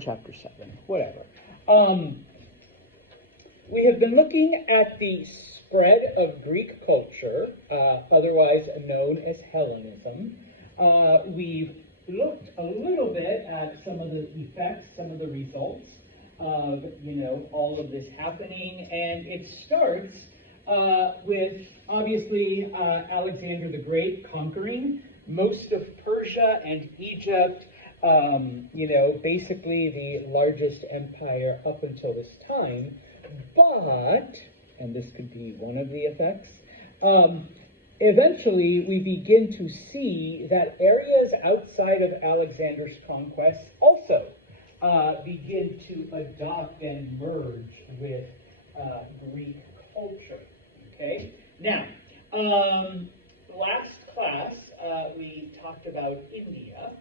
chapter 7, whatever. We have been looking at the spread of Greek culture, otherwise known as Hellenism. We've looked a little bit at some of the effects, some of the results of, all of this happening, and it starts with, obviously, Alexander the Great conquering most of Persia and Egypt, basically the largest empire up until this time. But, and this could be one of the effects, eventually we begin to see that areas outside of Alexander's conquests also begin to adopt and merge with Greek culture. Okay? Now, last class we talked about India,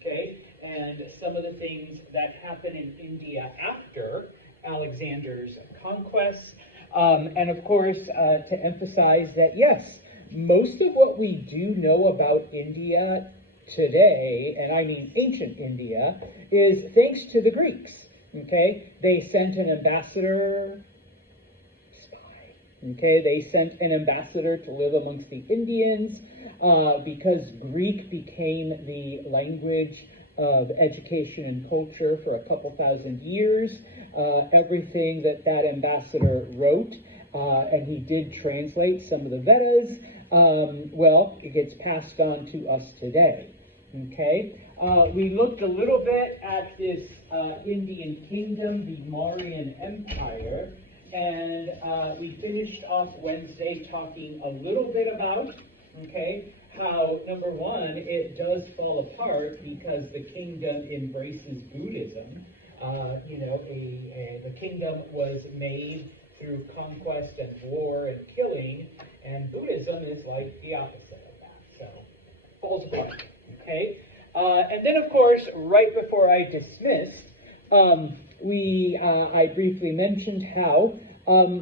okay, and some of the things that happen in India after Alexander's conquests, and of course to emphasize that yes, most of what we do know about India today, and I mean ancient India, is thanks to the Greeks. Okay, they sent an ambassador, okay, they sent an ambassador to live amongst the Indians because Greek became the language of education and culture for a couple thousand years. Everything that ambassador wrote, and he did translate some of the Vedas, it gets passed on to us today. Okay, we looked a little bit at this Indian kingdom, the Mauryan Empire, and we finished off Wednesday talking a little bit about, how, number one, it does fall apart because the kingdom embraces Buddhism. The kingdom was made through conquest and war and killing, and Buddhism is like the opposite of that, so falls apart, okay? And then, of course, right before I dismissed, I briefly mentioned how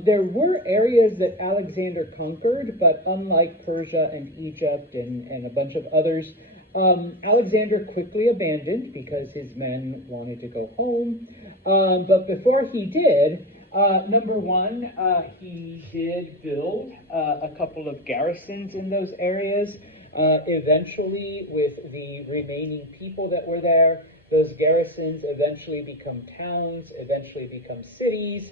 there were areas that Alexander conquered, but unlike Persia and Egypt and a bunch of others, Alexander quickly abandoned because his men wanted to go home. But before he did, number one, he did build a couple of garrisons in those areas. Eventually, with the remaining people that were there, those garrisons eventually become towns, eventually become cities.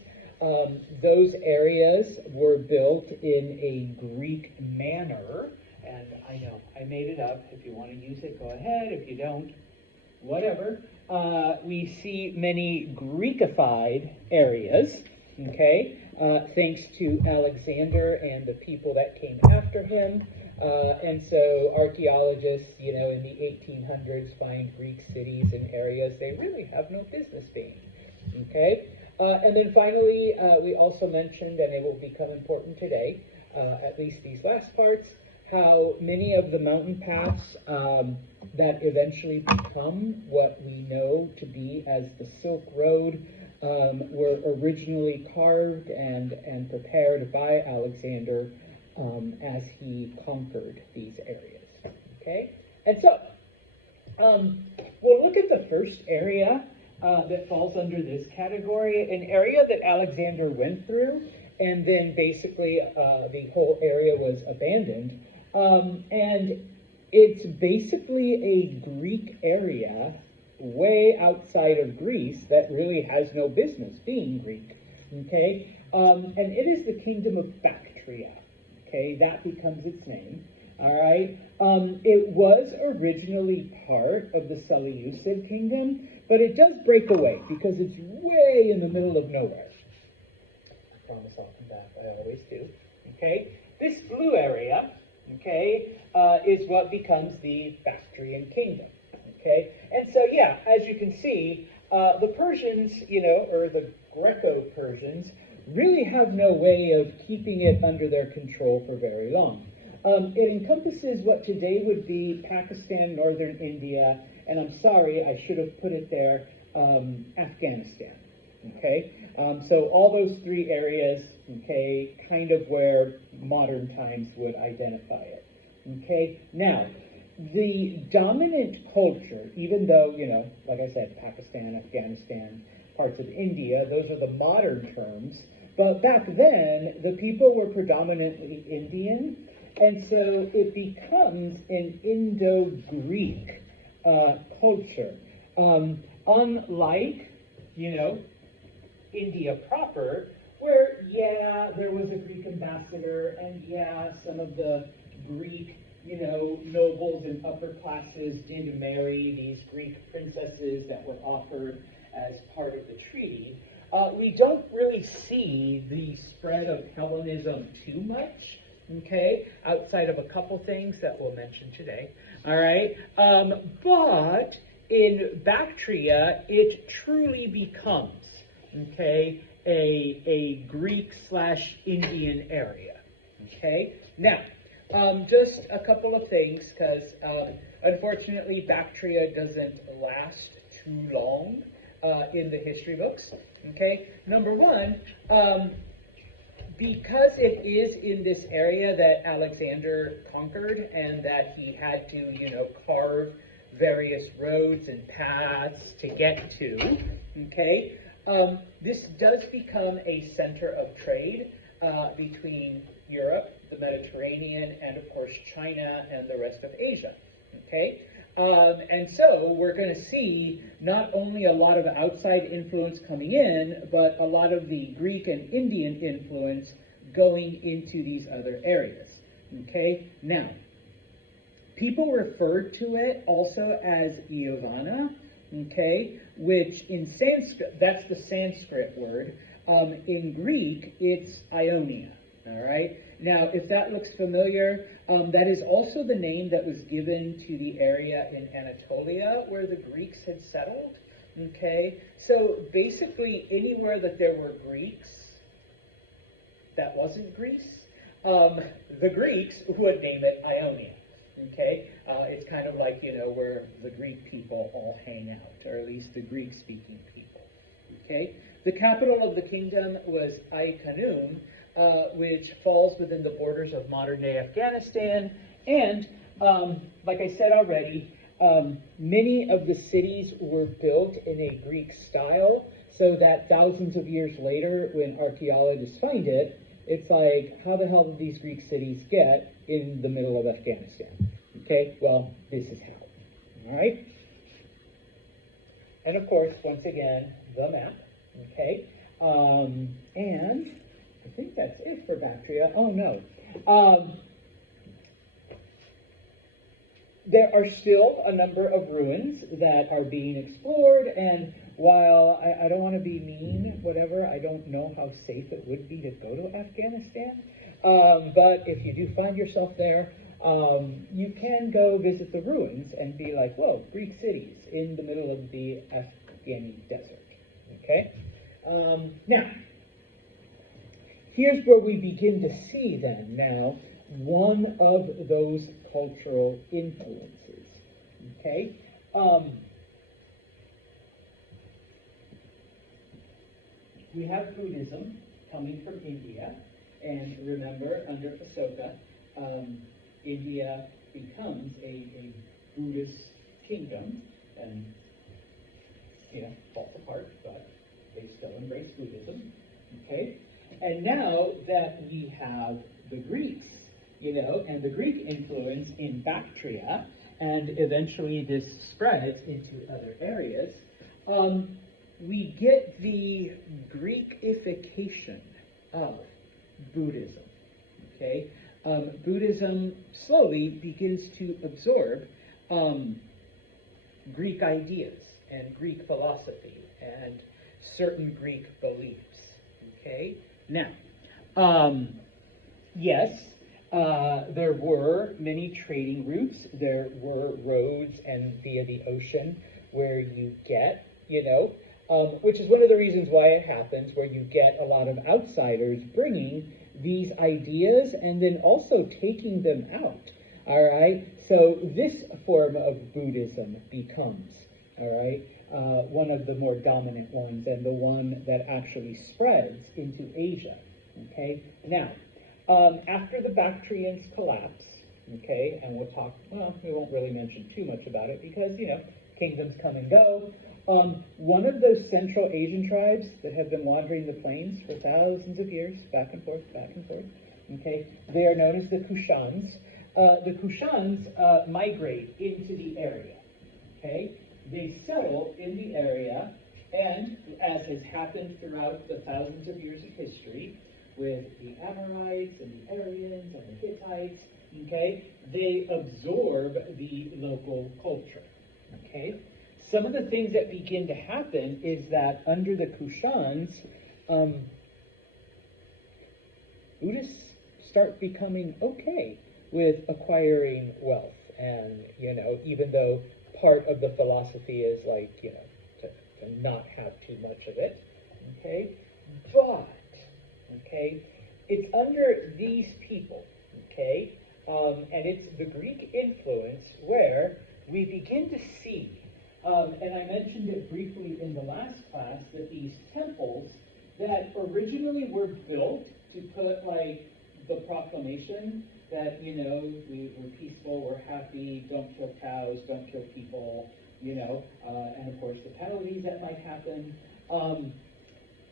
Those areas were built in a Greek manner, and I know I made it up. If you want to use it, go ahead. If you don't, whatever. We see many Greekified areas, thanks to Alexander and the people that came after him. And so archaeologists, in the 1800s find Greek cities and areas they really have no business being, and then finally, we also mentioned, and it will become important today, at least these last parts, how many of the mountain paths that eventually become what we know to be as the Silk Road were originally carved and prepared by Alexander as he conquered these areas. Okay? And so, we'll look at the first area that falls under this category, an area that Alexander went through, and then basically the whole area was abandoned. And it's basically a Greek area way outside of Greece that really has no business being Greek. And it is the kingdom of Bactria. That becomes its name. All right. It was originally part of the Seleucid kingdom, but it does break away because it's way in the middle of nowhere. I promise I'll come back. I always do. This blue area, is what becomes the Bactrian kingdom. And so, yeah, as you can see, the Persians, or the Greco-Persians, really have no way of keeping it under their control for very long. It encompasses what today would be Pakistan, northern India, and I'm sorry, I should have put it there, Afghanistan. So all those three areas, kind of where modern times would identify it. Now, the dominant culture, even though, like I said, Pakistan, Afghanistan, parts of India, those are the modern terms, but back then, the people were predominantly Indian, and so it becomes an Indo-Greek culture. Unlike, India proper, where, yeah, there was a Greek ambassador, and yeah, some of the Greek, nobles and upper classes did marry these Greek princesses that were offered as part of the treaty. We don't really see the spread of Hellenism too much, okay, outside of a couple things that we'll mention today, all right? But in Bactria, it truly becomes, okay, a Greek/Indian area, okay? Now, just a couple of things, because unfortunately Bactria doesn't last too long in the history books, okay? Number one, because it is in this area that Alexander conquered and that he had to, carve various roads and paths to get to, okay? This does become a center of trade between Europe, the Mediterranean, and of course China and the rest of Asia, okay? And so we're going to see not only a lot of outside influence coming in, but a lot of the Greek and Indian influence going into these other areas, okay? Now, people referred to it also as Yavana, okay, which in Sanskrit, that's the Sanskrit word. In Greek, it's Ionia, all right? Now, if that looks familiar, that is also the name that was given to the area in Anatolia where the Greeks had settled, okay? So basically, anywhere that there were Greeks that wasn't Greece, the Greeks would name it Ionia, okay? It's kind of like, where the Greek people all hang out, or at least the Greek-speaking people, okay? The capital of the kingdom was Ai Khanoum, which falls within the borders of modern-day Afghanistan, and like I said already, many of the cities were built in a Greek style, so that thousands of years later, when archaeologists find it, it's like, how the hell did these Greek cities get in the middle of Afghanistan? Okay, well, this is how, all right? And of course, once again, the map, okay? And I think that's it for Bactria. Oh, no. There are still a number of ruins that are being explored, and while I don't want to be mean, whatever, I don't know how safe it would be to go to Afghanistan, but if you do find yourself there, you can go visit the ruins and be like, whoa, Greek cities in the middle of the Afghani desert, okay? Now, here's where we begin to see then now one of those cultural influences, okay? We have Buddhism coming from India, and remember, under Ashoka, India becomes a Buddhist kingdom, and, falls apart, but they still embrace Buddhism, okay? And now that we have the Greeks, and the Greek influence in Bactria, and eventually this spreads into other areas, we get the Greekification of Buddhism, okay? Buddhism slowly begins to absorb Greek ideas and Greek philosophy and certain Greek beliefs, okay? Now, yes, there were many trading routes. There were roads and via the ocean where you get, which is one of the reasons why it happens, where you get a lot of outsiders bringing these ideas and then also taking them out, all right? So this form of Buddhism becomes, all right, one of the more dominant ones and the one that actually spreads into Asia, okay? Now, after the Bactrians collapse, Okay, and we'll talk, well, we won't really mention too much about it because, kingdoms come and go. One of those Central Asian tribes that have been wandering the plains for thousands of years, back and forth, okay, they are known as the Kushans. The Kushans migrate into the area, okay? They settle in the area, and as has happened throughout the thousands of years of history, with the Amorites and the Aryans and the Hittites, okay, they absorb the local culture, okay? Some of the things that begin to happen is that under the Kushans, Buddhists start becoming okay with acquiring wealth. And, even though part of the philosophy is like, to not have too much of it, okay? But, okay, it's under these people, okay? And it's the Greek influence where we begin to see, and I mentioned it briefly in the last class, that these temples that originally were built to put, like, the proclamation that, we're peaceful, we're happy, don't kill cows, don't kill people, and of course the penalties that might happen.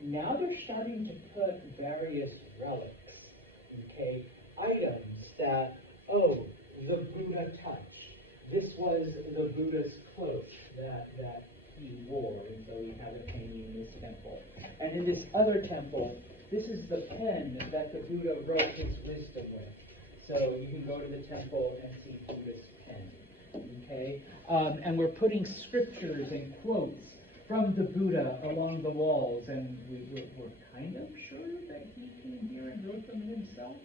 Now they're starting to put various relics, okay, items that, the Buddha touched. This was the Buddha's cloak that he wore, and so we have it hanging in this temple. And in this other temple, this is the pen that the Buddha wrote his wisdom with. So you can go to the temple and see Buddha's pen, okay? And we're putting scriptures and quotes from the Buddha along the walls, and we're kind of sure that he came here and wrote them himself.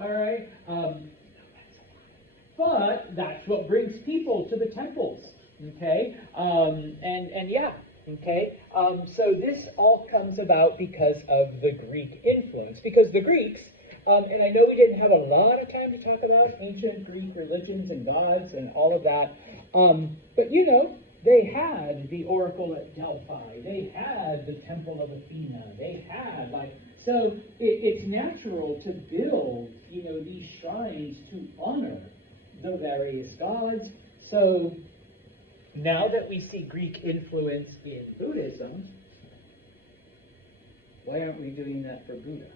All right? But that's what brings people to the temples, okay? Okay? So this all comes about because of the Greek influence. Because the Greeks, and I know we didn't have a lot of time to talk about ancient Greek religions and gods and all of that, but they had the oracle at Delphi, they had the temple of Athena, they had, so it's natural to build, these shrines to honor the various gods. So now that we see Greek influence in Buddhism, why aren't we doing that for Buddha?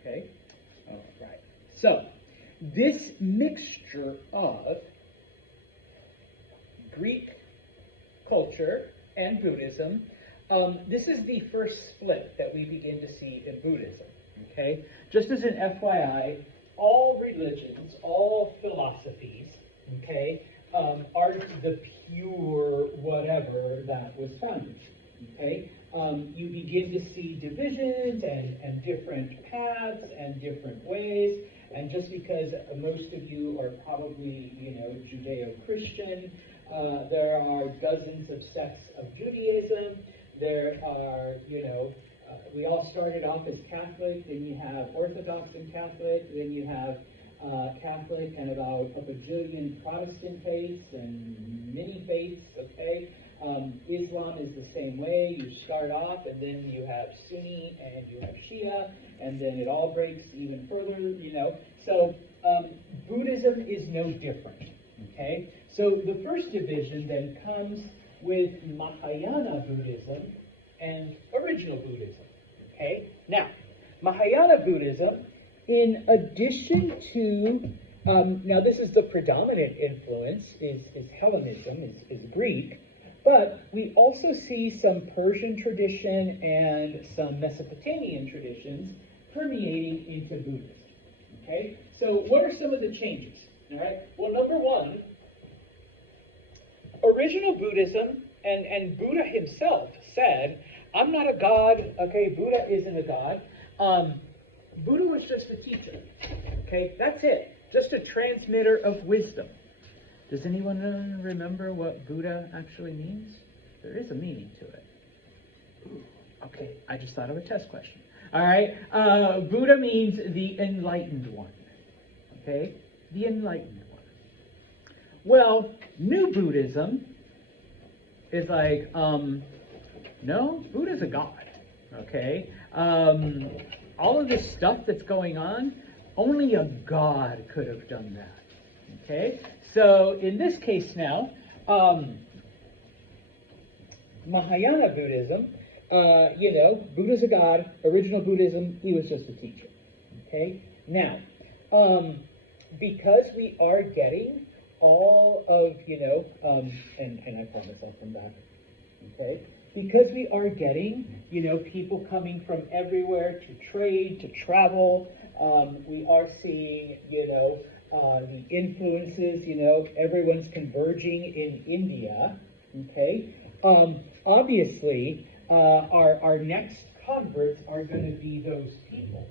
Okay? All right. So, this mixture of Greek culture and Buddhism, this is the first split that we begin to see in Buddhism. Okay? Just as an FYI, all religions, all philosophies, okay, are the pure whatever that was founded. Okay? You begin to see divisions and different paths and different ways. And just because most of you are probably, Judeo-Christian, there are dozens of sects of Judaism. There are, we all started off as Catholic, then you have Orthodox and Catholic, then you have Catholic and about a bajillion Protestant faiths and many faiths, okay? Islam is the same way. You start off and then you have Sunni and you have Shia, and then it all breaks even further, So Buddhism is no different, okay? So the first division then comes with Mahayana Buddhism and original Buddhism, okay? Now, Mahayana Buddhism, in addition to, now this is the predominant influence, is Hellenism, is Greek, but we also see some Persian tradition and some Mesopotamian traditions permeating into Buddhism, okay? So what are some of the changes, all right? Well, number one, original Buddhism, and Buddha himself said, I'm not a god, okay? Buddha isn't a god. Buddha was just a teacher, okay? That's it. Just a transmitter of wisdom. Does anyone remember what Buddha actually means? There is a meaning to it. Okay, I just thought of a test question. All right, Buddha means the enlightened one, okay? The enlightened one. Well, New Buddhism is like, no, Buddha's a god, okay? All of this stuff that's going on, only a god could have done that. Okay, so in this case now, Mahayana Buddhism, Buddha's a god, original Buddhism, he was just a teacher. Okay, now, because we are getting all of, and I promise I'll come back, okay, because we are getting, people coming from everywhere to trade, to travel, we are seeing, the influences, everyone's converging in India, okay? Obviously, our next converts are going to be those people.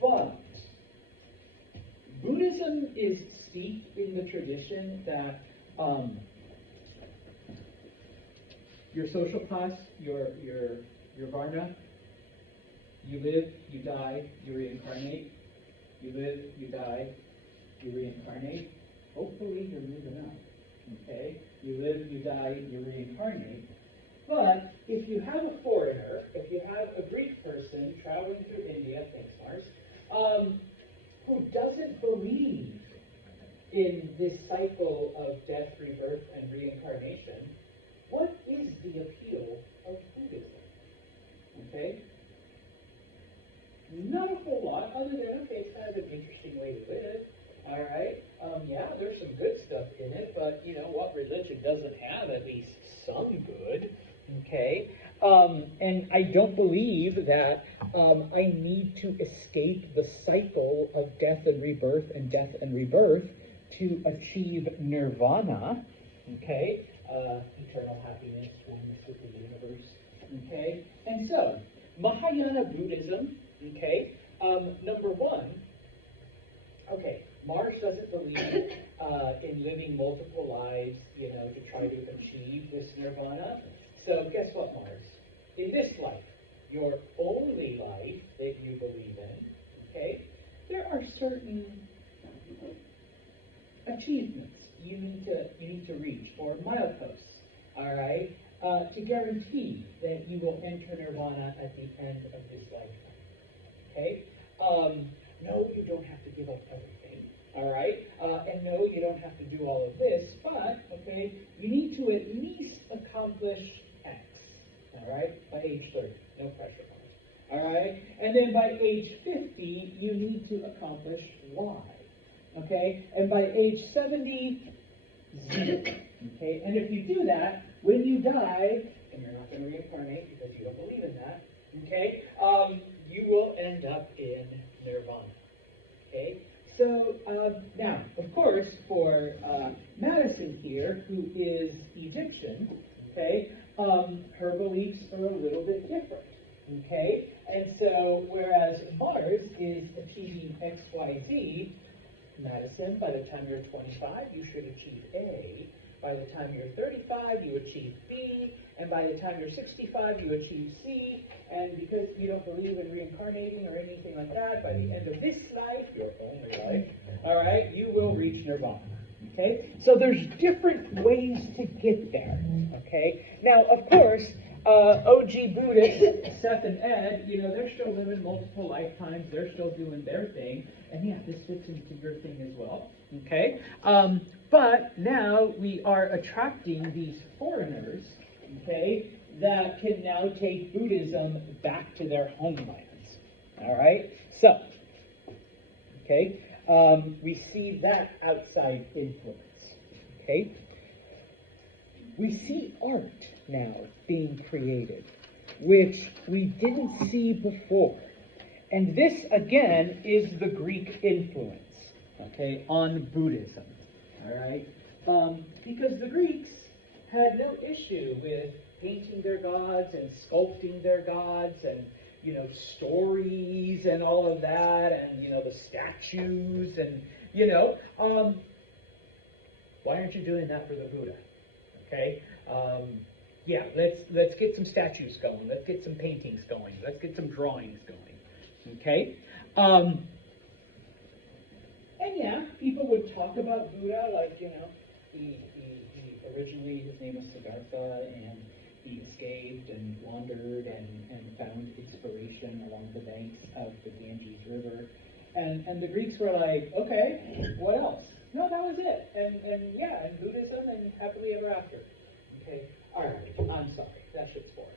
But Buddhism is steeped in the tradition that your social class, your varna, you live, you die, you reincarnate. You live, you die, you reincarnate. Hopefully you're moving up. Okay? You live, you die, you reincarnate. But if you have a foreigner, if you have a Greek person traveling through India, thanks Mars, who doesn't believe in this cycle of death, rebirth, and reincarnation, what is the appeal of Buddhism? Okay? Not a whole lot, other than, okay, it's kind of an interesting way to live. All right? Yeah, there's some good stuff in it, but, what religion doesn't have at least some good? Okay? And I don't believe that I need to escape the cycle of death and rebirth to achieve nirvana, okay? Eternal happiness, oneness with the universe, okay? And so, Mahayana Buddhism, okay, number one, okay, Mars doesn't believe in living multiple lives, to try to achieve this nirvana. So guess what, Mars? In this life, your only life that you believe in, okay, there are certain achievements you need to reach, or mileposts, all right, to guarantee that you will enter nirvana at the end of this lifetime. Okay? No, you don't have to give up everything. All right? And no, you don't have to do all of this, but, okay, you need to at least accomplish X. All right? By age 30. No pressure on it. All right? And then by age 50, you need to accomplish Y. Okay? And by age 70, 0. Okay? And if you do that, when you die, and you're not going to reincarnate because you don't believe in that, okay, you will end up in nirvana. Okay? So, now, of course, for Madison here, who is Egyptian, okay, her beliefs are a little bit different. Okay? And so, whereas Mars is achieving X, Y, Z, Madison, by the time you're 25, you should achieve A. By the time you're 35, you achieve B. And by the time you're 65, you achieve C. And because you don't believe in reincarnating or anything like that, by the end of this life, your only life, all right, you will reach nirvana. Okay? So there's different ways to get there. Okay? Now, of course, OG Buddhists, Seth and Ed, they're still living multiple lifetimes. They're still doing their thing. And yeah, this fits into your thing as well. Okay? But now we are attracting these foreigners, okay, that can now take Buddhism back to their homelands. All right? So, okay, we see that outside influence. Okay? We see art now being created, which we didn't see before. And this, again, is the Greek influence, okay, on Buddhism, all right? Because the Greeks had no issue with painting their gods and sculpting their gods and, stories and all of that and, the statues and, why aren't you doing that for the Buddha? Okay? Yeah, let's get some statues going. Let's get some paintings going. Let's get some drawings going. Okay? And yeah, people would talk about Buddha like, he originally, his name was Siddhartha, and he escaped and wandered and found inspiration along the banks of the Ganges River. And the Greeks were like, okay, what else? No, that was it. And yeah, and Buddhism and happily ever after. Okay. All right. I'm sorry. That shit's boring.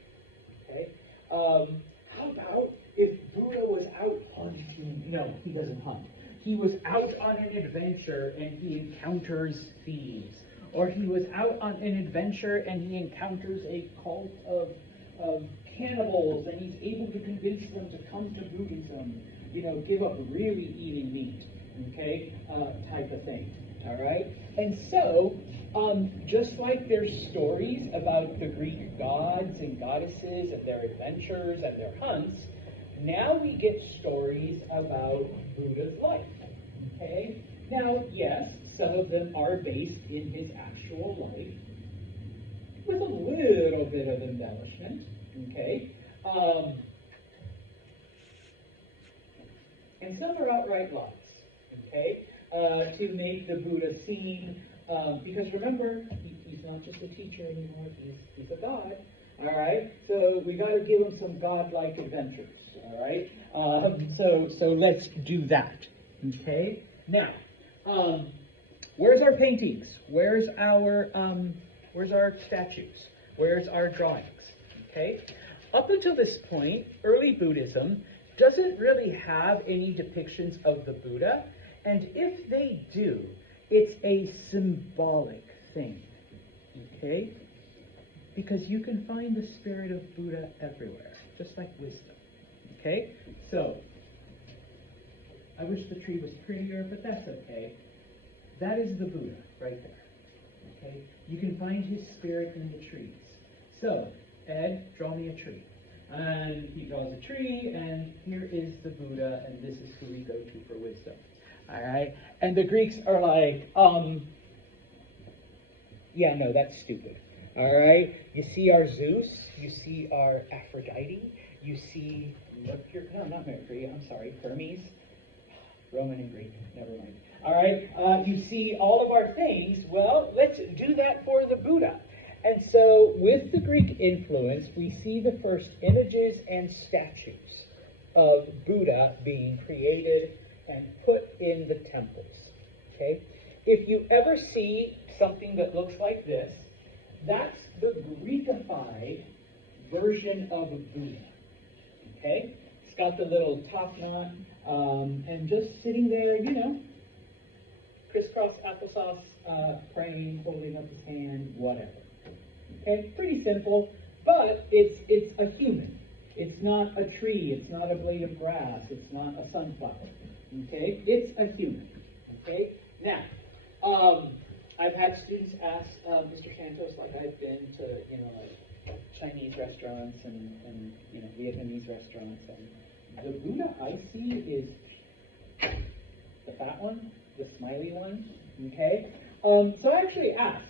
Okay. How about if Buddha was out hunting? No, he doesn't hunt. He was out on an adventure and he encounters thieves. Or he was out on an adventure and he encounters a cult of cannibals and he's able to convince them to come to Buddhism. Give up really eating meat. Okay? Type of thing. All right? And so, just like there's stories about the Greek gods and goddesses and their adventures and their hunts, now we get stories about Buddha's life. Okay? Now, yes, some of them are based in his actual life, with a little bit of embellishment. Okay? And some are outright lies. Okay? To make the Buddha seem, because remember, he's not just a teacher anymore, he's a god, all right? So we got to give him some godlike adventures, all right? So let's do that, okay? Now, where's our paintings? Where's our statues? Where's our drawings, okay? Up until this point, early Buddhism doesn't really have any depictions of the Buddha. And if they do, it's a symbolic thing, okay? Because you can find the spirit of Buddha everywhere, just like wisdom, okay? So, I wish the tree was prettier, but that's okay. That is the Buddha right there, okay? You can find his spirit in the trees. So, Ed, draw me a tree. And he draws a tree, and here is the Buddha, and this is who we go to for wisdom. All right? And the Greeks are like, yeah, no, that's stupid. All right? You see our Zeus, you see our Aphrodite, you see, no, not Mercury, I'm sorry, Hermes, Roman and Greek, never mind. All right? You see all of our things. Well, let's do that for the Buddha. And so, with the Greek influence, we see the first images and statues of Buddha being created and put in the temples, okay? If you ever see something that looks like this, that's the Greekified version of a Buddha, okay? It's got the little top knot, and just sitting there, crisscross applesauce, praying, holding up his hand, whatever. Okay, pretty simple, but it's a human. It's not a tree, it's not a blade of grass, it's not a sunflower. Okay, it's a human. Okay, now, I've had students ask Mr. Santos, like I've been to, like Chinese restaurants and Vietnamese restaurants, and the Buddha I see is the fat one, the smiley one. Okay, so I actually asked,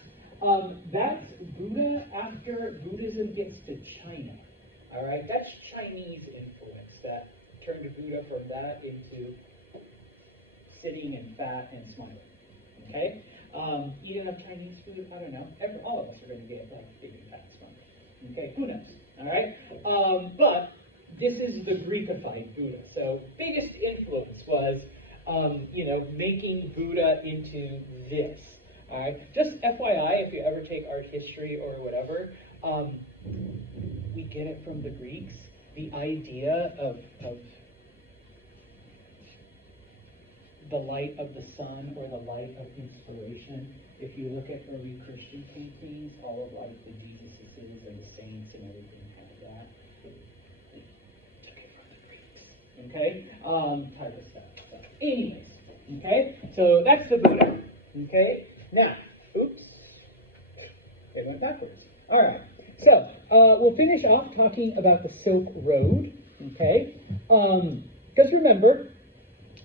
that's Buddha after Buddhism gets to China. All right, that's Chinese influence that turned Buddha from that into sitting and fat and smiling. Okay, eating up Chinese food, I don't know. All of us are going to get like big and fat and smiling. Okay, who knows? All right, but this is the Greekified Buddha. So biggest influence was, making Buddha into this. All right. Just FYI, if you ever take art history or whatever, we get it from the Greeks. The idea of the light of the sun or the light of inspiration. If you look at early Christian paintings, all of like the Jesuses and the saints and everything like that, took it from the Greeks. Okay, type of stuff. So, anyways, okay. So that's the Buddha. Okay. Now, oops, it went backwards. All right, so we'll finish off talking about the Silk Road, okay? Because remember,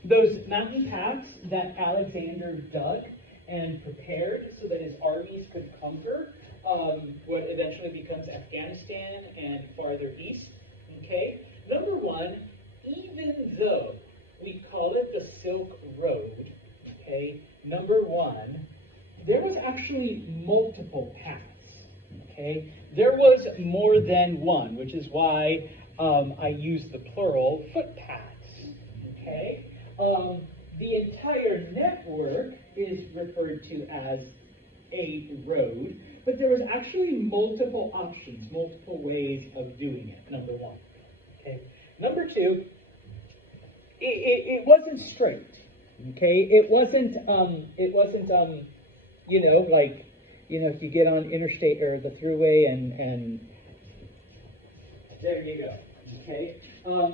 those mountain paths that Alexander dug and prepared so that his armies could conquer what eventually becomes Afghanistan and farther east, okay? Number one, even though we call it the Silk Road, okay, number one, there was actually multiple paths, okay? There was more than one, which is why I use the plural footpaths, okay? the entire network is referred to as a road, but there was actually multiple options, multiple ways of doing it, number one. Okay. Number two, it wasn't straight. Okay, it wasn't like, if you get on interstate or the throughway and there you go. Okay,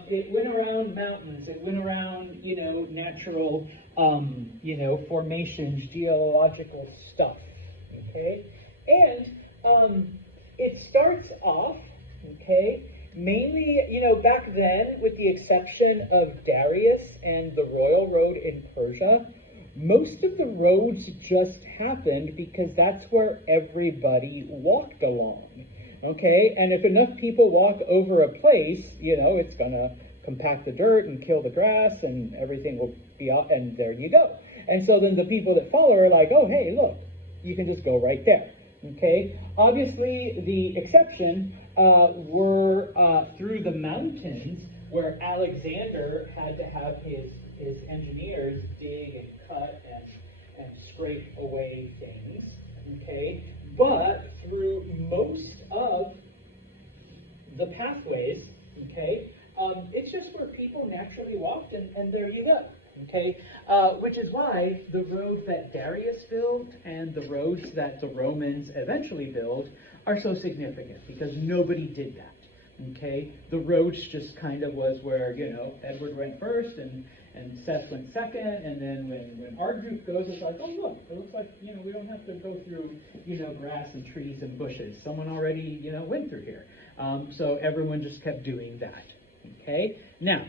it went around mountains. It went around, natural, formations, geological stuff. Okay, and it starts off, okay, mainly, back then, with the exception of Darius and the Royal Road in Persia, most of the roads just happened because that's where everybody walked along. Okay, and if enough people walk over a place, it's going to compact the dirt and kill the grass and everything will be out, and there you go. And so then the people that follow are like, oh, hey, look, you can just go right there. Okay, obviously the exception were through the mountains where Alexander had to have his engineers dig and cut and scrape away things. Okay, but through most of the pathways, okay, it's just where people naturally walked, and there you go. Okay, which is why the road that Darius built and the roads that the Romans eventually built are so significant, because nobody did that. Okay, the roads just kind of was where, Edward went first and Seth went second, and then when our group goes, it's like, oh look, it looks like, we don't have to go through, grass and trees and bushes. Someone already, went through here. So everyone just kept doing that. Okay, now,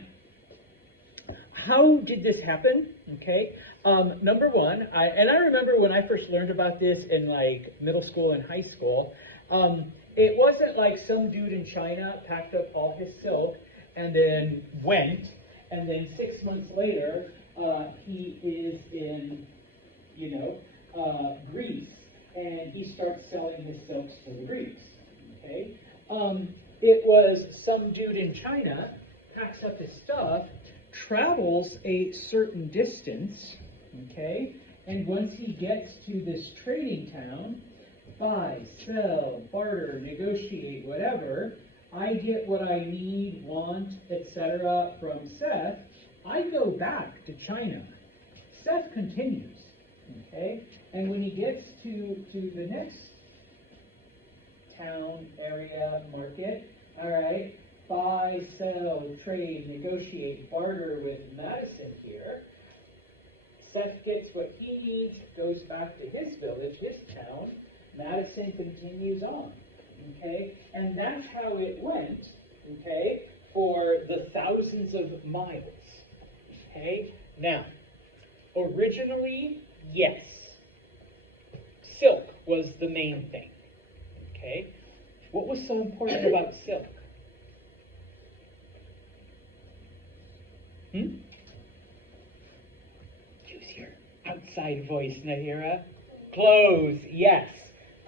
how did this happen? Okay, number one, I remember when I first learned about this in like middle school and high school, it wasn't like some dude in China packed up all his silk and then went, and then 6 months later, he is in, Greece, and he starts selling his silks to the Greeks. Okay, it was some dude in China packs up his stuff, travels a certain distance, okay, and once he gets to this trading town, buy, sell, barter, negotiate, whatever, I get what I need, want, etc. from Seth, I go back to China. Seth continues, okay, and when he gets to the next town, area, market, all right, buy, sell, trade, negotiate, barter with Madison here. Seth gets what he needs, goes back to his village, his town. Madison continues on, okay? And that's how it went, okay, for the thousands of miles, okay? Now, originally, yes, silk was the main thing, okay? What was so important about silk? Use your outside voice, Nahira. Clothes, yes.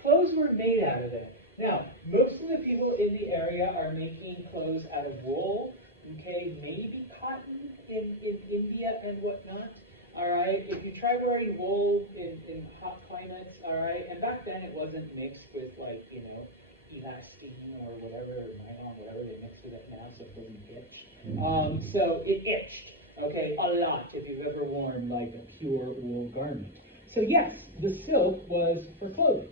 Clothes were made out of it. Now, most of the people in the area are making clothes out of wool, okay, maybe cotton in India and whatnot, all right? If you try wearing wool in hot climates, all right, and back then it wasn't mixed with, like, elastine or whatever, or nylon, whatever they mix with it now, so it doesn't itch. So it itched, okay, a lot if you've ever worn, like, a pure wool garment. So yes, the silk was for clothing.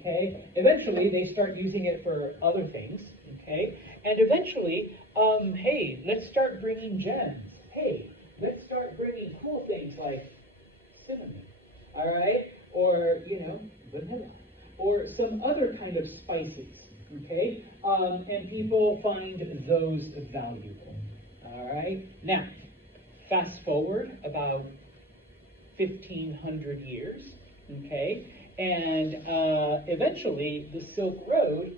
Okay, eventually they start using it for other things, okay, and eventually, hey, let's start bringing gems, hey, let's start bringing cool things like cinnamon, all right, or, vanilla, or some other kind of spices, okay, and people find those valuable, all right. Now, fast forward about 1,500 years, okay, and eventually the Silk Road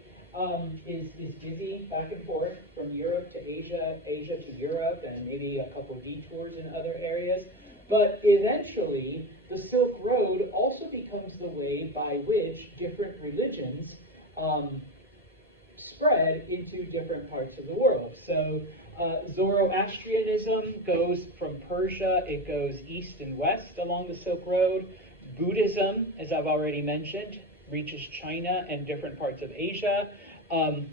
is busy back and forth from Europe to Asia, Asia to Europe, and maybe a couple of detours in other areas. But eventually, the Silk Road also becomes the way by which different religions spread into different parts of the world. So Zoroastrianism goes from Persia, it goes east and west along the Silk Road. Buddhism, as I've already mentioned, reaches China and different parts of Asia.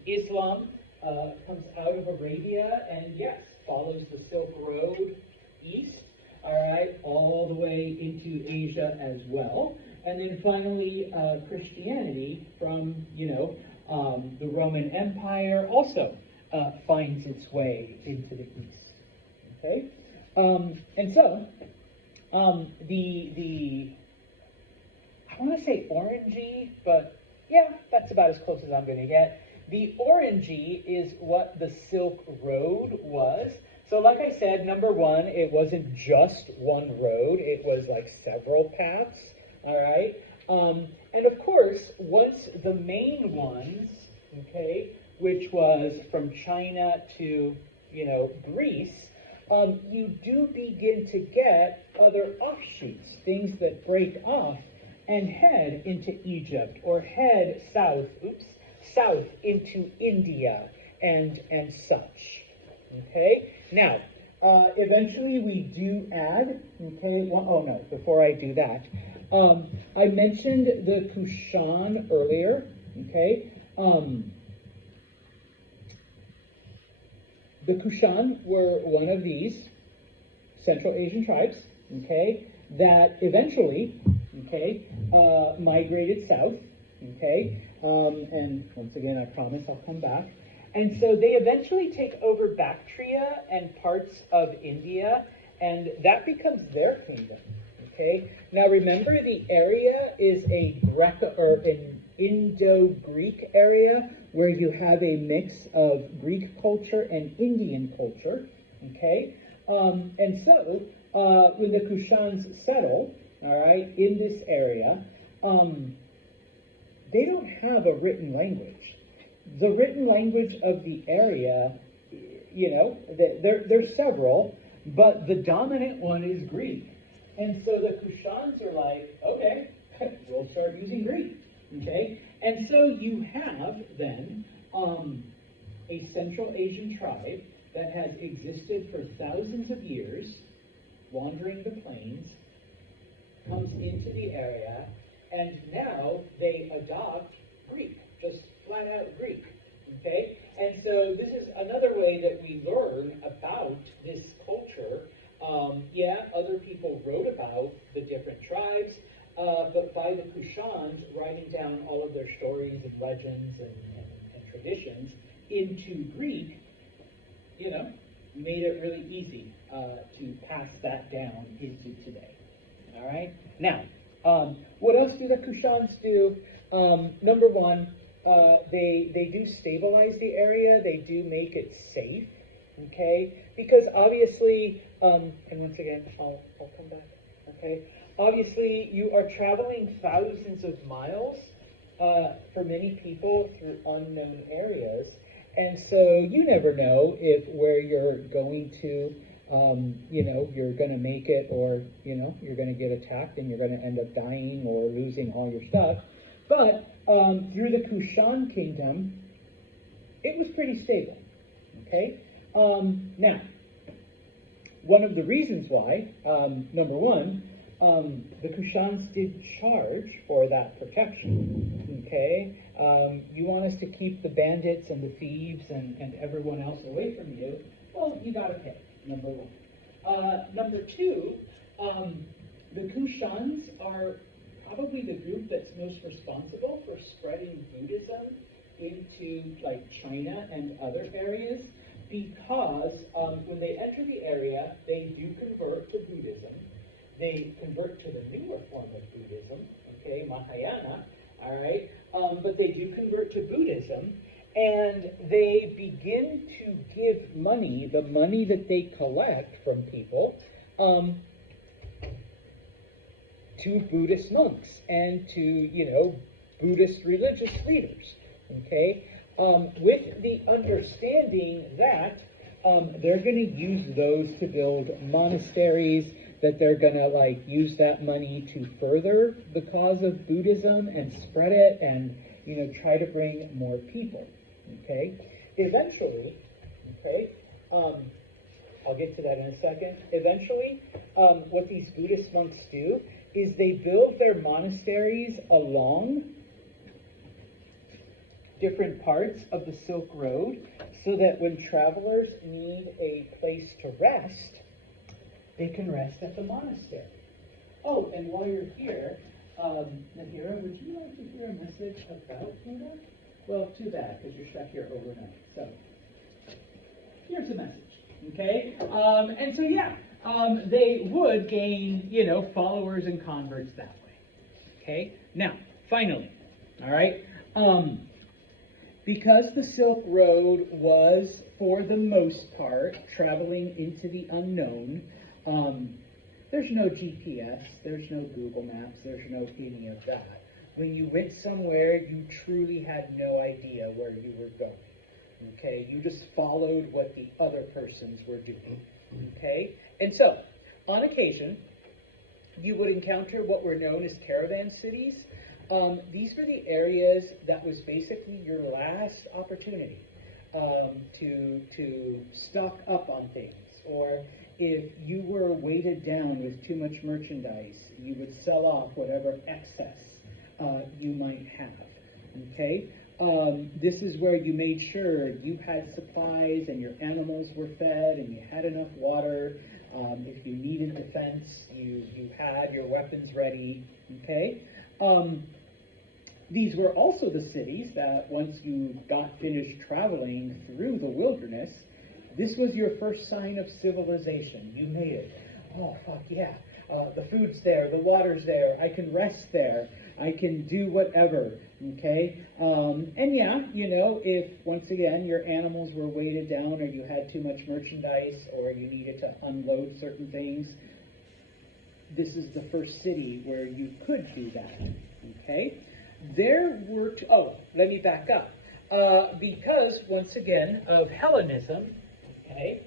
Islam comes out of Arabia and, yes, follows the Silk Road east, all right, all the way into Asia as well. And then finally, Christianity from, the Roman Empire also finds its way into the east, okay? And so, I want to say orangey, but yeah, that's about as close as I'm going to get. The orangey is what the Silk Road was. So like I said, number one, it wasn't just one road. It was like several paths, all right? And of course, once the main ones, okay, which was from China to, Greece, you do begin to get other offshoots, things that break off and head into Egypt or head south into India and such. Okay, now eventually we do add. Okay, before I do that, I mentioned the Kushan earlier. Okay, the Kushan were one of these Central Asian tribes. Okay, that eventually, migrated south. Okay, and once again, I promise I'll come back. And so they eventually take over Bactria and parts of India, and that becomes their kingdom. Okay. Now remember, the area is an Indo-Greek area where you have a mix of Greek culture and Indian culture. Okay. And so when the Kushans settle, all right, in this area, they don't have a written language. The written language of the area, there's several, but the dominant one is Greek. And so the Kushans are like, okay, we'll start using Greek, okay? And so you have then a Central Asian tribe that has existed for thousands of years, wandering the plains, comes into the area, and now they adopt Greek, just flat out Greek, okay? And so this is another way that we learn about this culture. Other people wrote about the different tribes, but by the Kushans writing down all of their stories and legends and traditions into Greek, made it really easy to pass that down into today. All right? Now, what else do the Kushans do? Number one, they do stabilize the area. They do make it safe, okay? Because obviously, and once again, I'll come back, okay? Obviously, you are traveling thousands of miles for many people through unknown areas. And so you never know if where you're going to, you're going to make it, or, you're going to get attacked and you're going to end up dying or losing all your stuff. But through the Kushan kingdom, it was pretty stable, okay? Now, one of the reasons why, number one, the Kushans did charge for that protection, okay? You want us to keep the bandits and the thieves and everyone else away from you, well, you gotta pay, number one. Number two, the Kushans are probably the group that's most responsible for spreading Buddhism into like China and other areas, because when they enter the area, they do convert to Buddhism. They convert to the newer form of Buddhism, okay, Mahayana, all right, but they do convert to Buddhism, and they begin to give money, the money that they collect from people, to Buddhist monks and to, Buddhist religious leaders, okay, with the understanding that they're going to use those to build monasteries, that they're going to use that money to further the cause of Buddhism and spread it and, try to bring more people. Okay, eventually, okay, I'll get to that in a second. Eventually, what these Buddhist monks do is they build their monasteries along different parts of the Silk Road so that when travelers need a place to rest, they can rest at the monastery. Oh, and while you're here, Nahira, would you like to hear a message about Buddha? Well, too bad, because you're stuck here overnight. So, here's a message, okay? And so, yeah, they would gain, followers and converts that way, okay? Now, finally, all right, because the Silk Road was, for the most part, traveling into the unknown, there's no GPS, there's no Google Maps, there's no any of that. When you went somewhere, you truly had no idea where you were going. Okay, you just followed what the other persons were doing. Okay, and so on occasion, you would encounter what were known as caravan cities. These were the areas that was basically your last opportunity to stock up on things, or if you were weighted down with too much merchandise, you would sell off whatever excess you might have. Okay. This is where you made sure you had supplies and your animals were fed and you had enough water. If you needed defense, you had your weapons ready, okay? These were also the cities that once you got finished traveling through the wilderness, this was your first sign of civilization. You made it. Oh, fuck yeah. The food's there, the water's there, I can rest there, I can do whatever, okay? And yeah, if, once again, your animals were weighted down or you had too much merchandise or you needed to unload certain things, this is the first city where you could do that, okay? There were, let me back up. Because, once again, of Hellenism, okay,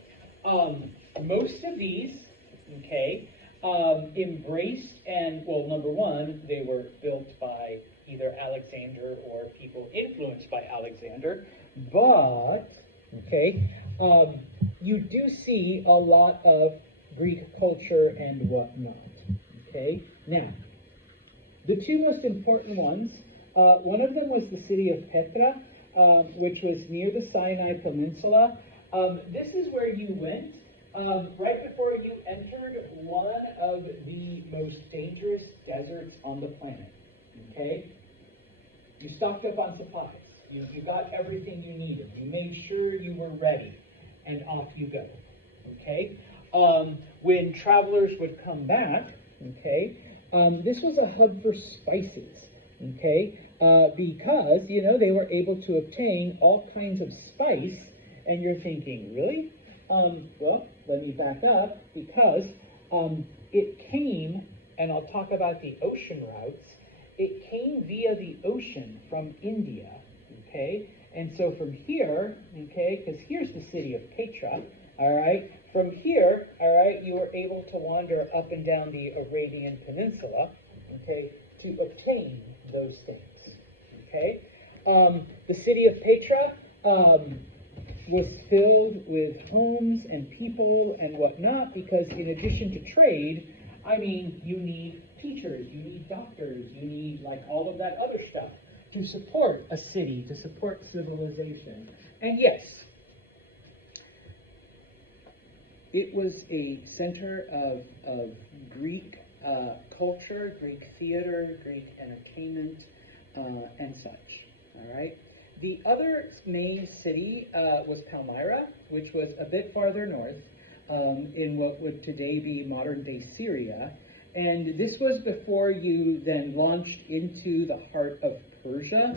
most of these, okay, embraced and, well, number one, they were built by either Alexander or people influenced by Alexander, but, okay, you do see a lot of Greek culture and whatnot, okay? Now, the two most important ones, one of them was the city of Petra, which was near the Sinai Peninsula. This is where you went right before you entered one of the most dangerous deserts on the planet, okay? You stocked up on supplies. You got everything you needed. You made sure you were ready, and off you go, okay? When travelers would come back, okay, this was a hub for spices, okay, because, they were able to obtain all kinds of spice, and you're thinking, really? Well, let me back up, because it came, and I'll talk about the ocean routes, it came via the ocean from India, okay? And so from here, okay, because here's the city of Petra, all right? From here, all right, you were able to wander up and down the Arabian Peninsula, okay, to obtain those things, okay? The city of Petra was filled with homes and people and whatnot because in addition to trade, I mean, you need teachers, you need doctors, you need like all of that other stuff to support a city, to support civilization. And yes, it was a center of Greek culture, Greek theater, Greek entertainment, and such, all right? The other main city was Palmyra, which was a bit farther north in what would today be modern-day Syria. And this was before you then launched into the heart of Persia,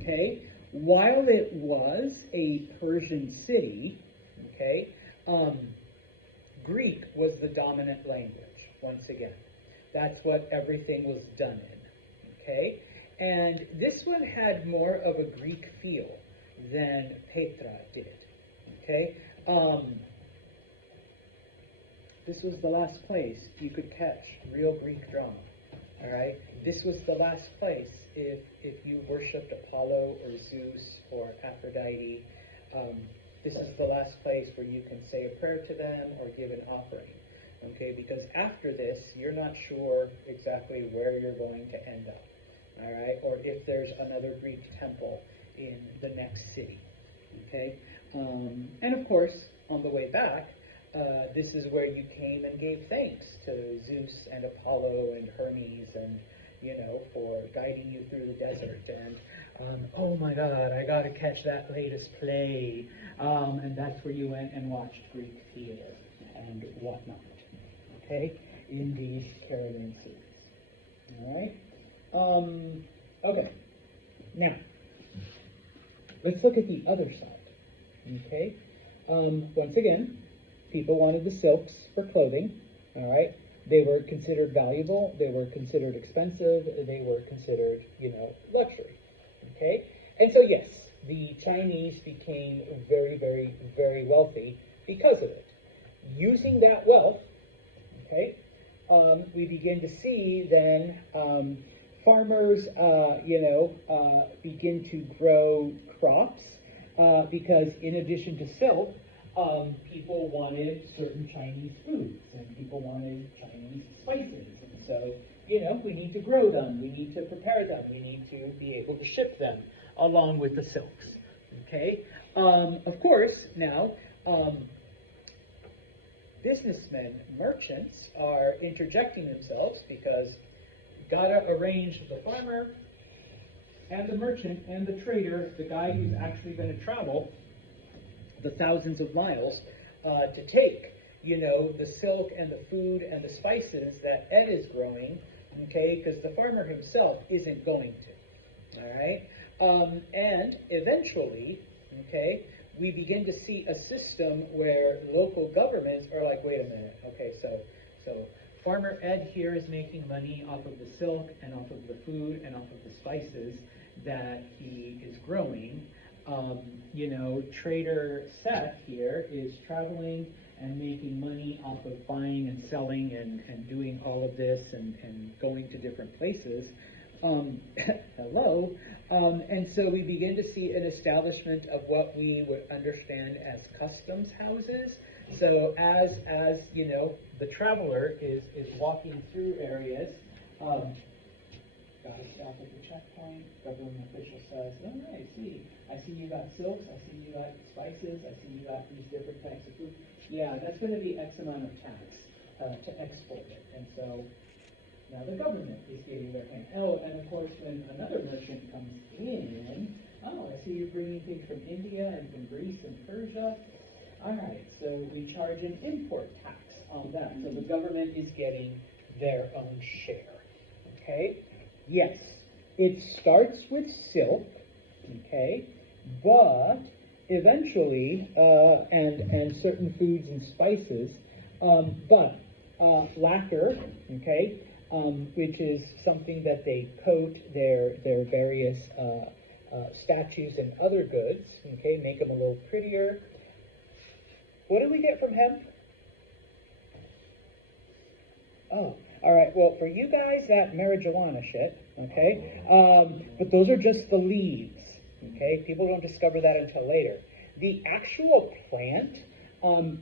okay? While it was a Persian city, okay, Greek was the dominant language, once again. That's what everything was done in, okay? And this one had more of a Greek feel than Petra did, okay? This was the last place you could catch real Greek drama, All right, this was the last place if you worshipped Apollo or Zeus or Aphrodite. This is the last place where you can say a prayer to them or give an offering. Okay, because after this, you're not sure exactly where you're going to end up. All right, or if there's another Greek temple in the next city. Okay, and of course, on the way back, this is where you came and gave thanks to Zeus and Apollo and Hermes and, for guiding you through the desert. And, oh my God, I got to catch that latest play. And that's where you went and watched Greek theater and whatnot. Okay, in these caravan series. All right. Okay. Now, let's look at the other side. Okay. Once again, people wanted the silks for clothing. All right. They were considered valuable. They were considered expensive. They were considered, luxury. Okay. And so, yes, the Chinese became very, very, very wealthy because of it. Using that wealth, okay, we begin to see then farmers, begin to grow crops because in addition to silk, people wanted certain Chinese foods and people wanted Chinese spices. And so, we need to grow them, we need to prepare them, we need to be able to ship them along with the silks. Okay? Of course, now, businessmen, merchants are interjecting themselves because gotta arrange the farmer and the merchant and the trader, the guy who's actually going to travel the thousands of miles to take, the silk and the food and the spices that Ed is growing, okay, because the farmer himself isn't going to, all right? And eventually, okay, we begin to see a system where local governments are like, wait a minute, okay, so Farmer Ed here is making money off of the silk and off of the food and off of the spices that he is growing. Trader Seth here is traveling and making money off of buying and selling and doing all of this and going to different places. Hello. And so we begin to see an establishment of what we would understand as customs houses. So as the traveler is walking through areas, got to stop at the checkpoint. Government official says, "Oh, I see you got silks. I see you got spices. I see you got these different types of food. Yeah, that's going to be X amount of tax to export it." And so now the government is getting their hand. Oh, and of course, when another merchant comes in, oh, I see you're bringing things from India and from Greece and Persia. All right, so we charge an import tax on that. So the government is getting their own share. Okay? Yes, it starts with silk, okay, but eventually, and certain foods and spices, but lacquer, okay, which is something that they coat their various statues and other goods, okay, make them a little prettier. What do we get from hemp? Oh, all right. Well, for you guys, that marijuana shit, okay? But those are just the leaves, okay? People don't discover that until later. The actual plant,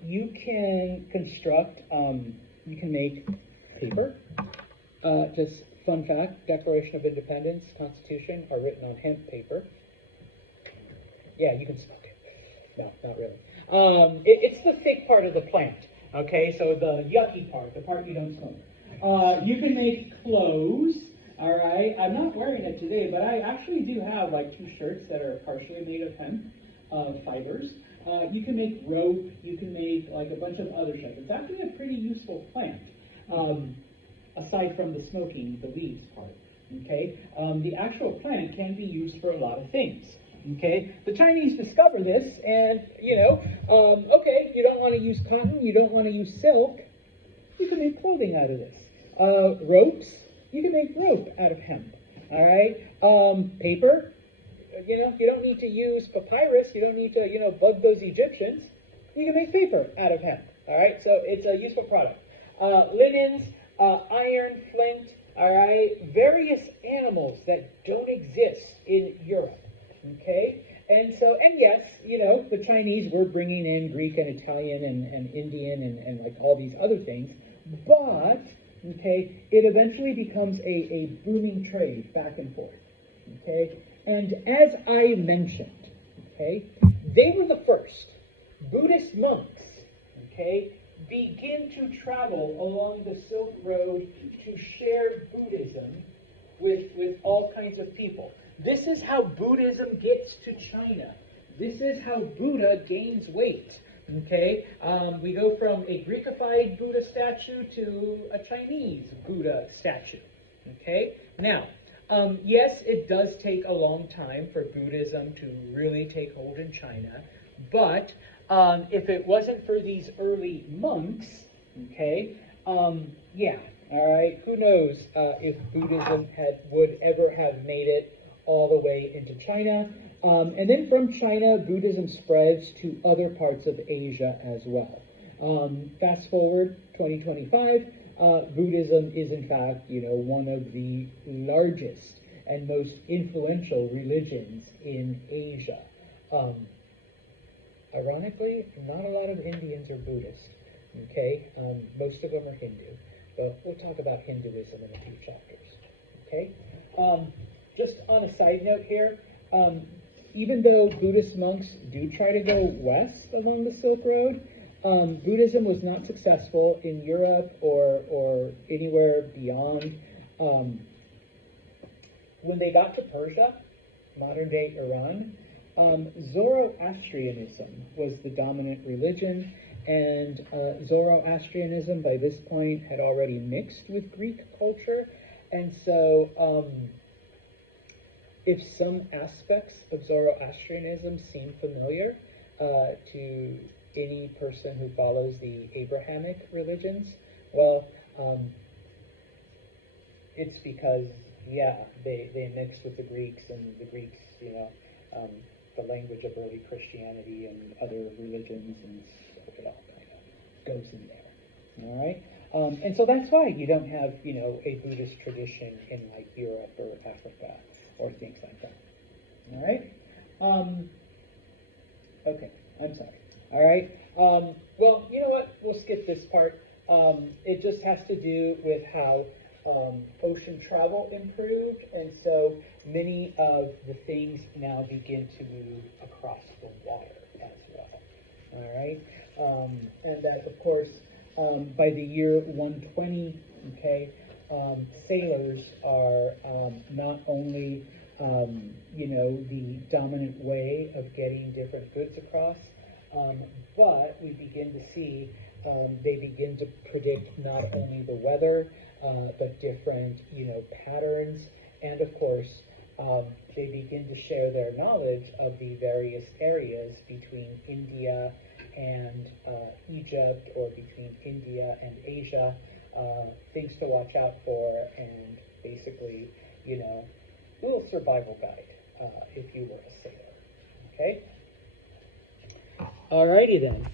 you can construct, you can make paper. Just fun fact, Declaration of Independence, Constitution are written on hemp paper. Yeah, you can smoke it. No, not really. It's the thick part of the plant, okay? So the yucky part, the part you don't smoke. You can make clothes, all right? I'm not wearing it today, but I actually do have like 2 shirts that are partially made of hemp fibers. You can make rope, you can make like a bunch of other shit. It's actually a pretty useful plant, aside from the smoking, the leaves part, okay? The actual plant can be used for a lot of things. Okay, the Chinese discover this, and okay, you don't want to use cotton, you don't want to use silk, you can make clothing out of this. Ropes, you can make rope out of hemp. All right, paper, you don't need to use papyrus, you don't need to bug those Egyptians. You can make paper out of hemp. All right, so it's a useful product. Linens, iron, flint, all right, various animals that don't exist in Europe, okay? And yes, the Chinese were bringing in Greek and Italian and Indian and like all these other things, but, okay, it eventually becomes a booming trade back and forth, okay? And as I mentioned, okay, they were the first. Buddhist monks, okay, begin to travel along the Silk Road to share Buddhism with all kinds of people. This is how Buddhism gets to China. This is how Buddha gains weight. Okay, we go from a Greekified Buddha statue to a Chinese Buddha statue. Okay, now, yes, it does take a long time for Buddhism to really take hold in China, but if it wasn't for these early monks, okay, yeah, all right, who knows if Buddhism would ever have made it all the way into China. And then from China, Buddhism spreads to other parts of Asia as well. Fast forward 2025, Buddhism is in fact, one of the largest and most influential religions in Asia. Ironically, not a lot of Indians are Buddhist, okay? Most of them are Hindu, but we'll talk about Hinduism in a few chapters, okay? Just on a side note here, even though Buddhist monks do try to go west along the Silk Road, Buddhism was not successful in Europe or anywhere beyond. When they got to Persia, modern-day Iran, Zoroastrianism was the dominant religion, and Zoroastrianism by this point had already mixed with Greek culture, and so if some aspects of Zoroastrianism seem familiar to any person who follows the Abrahamic religions, well, it's because, yeah, they mixed with the Greeks, and the Greeks, the language of early Christianity and other religions, and so it all kind of goes in there. All right? And so that's why you don't have, a Buddhist tradition in like Europe or Africa or things like that. All right? Okay, I'm sorry. All right? Well, you know what? We'll skip this part. It just has to do with how ocean travel improved, and so many of the things now begin to move across the water as well. All right? And that, of course, by the year 120, okay, sailors are not only, the dominant way of getting different goods across, but we begin to see they begin to predict not only the weather, but different, patterns, and of course, they begin to share their knowledge of the various areas between India and Egypt, or between India and Asia, things to watch out for, and basically, a little survival guide if you were a sailor. Okay? Alrighty then.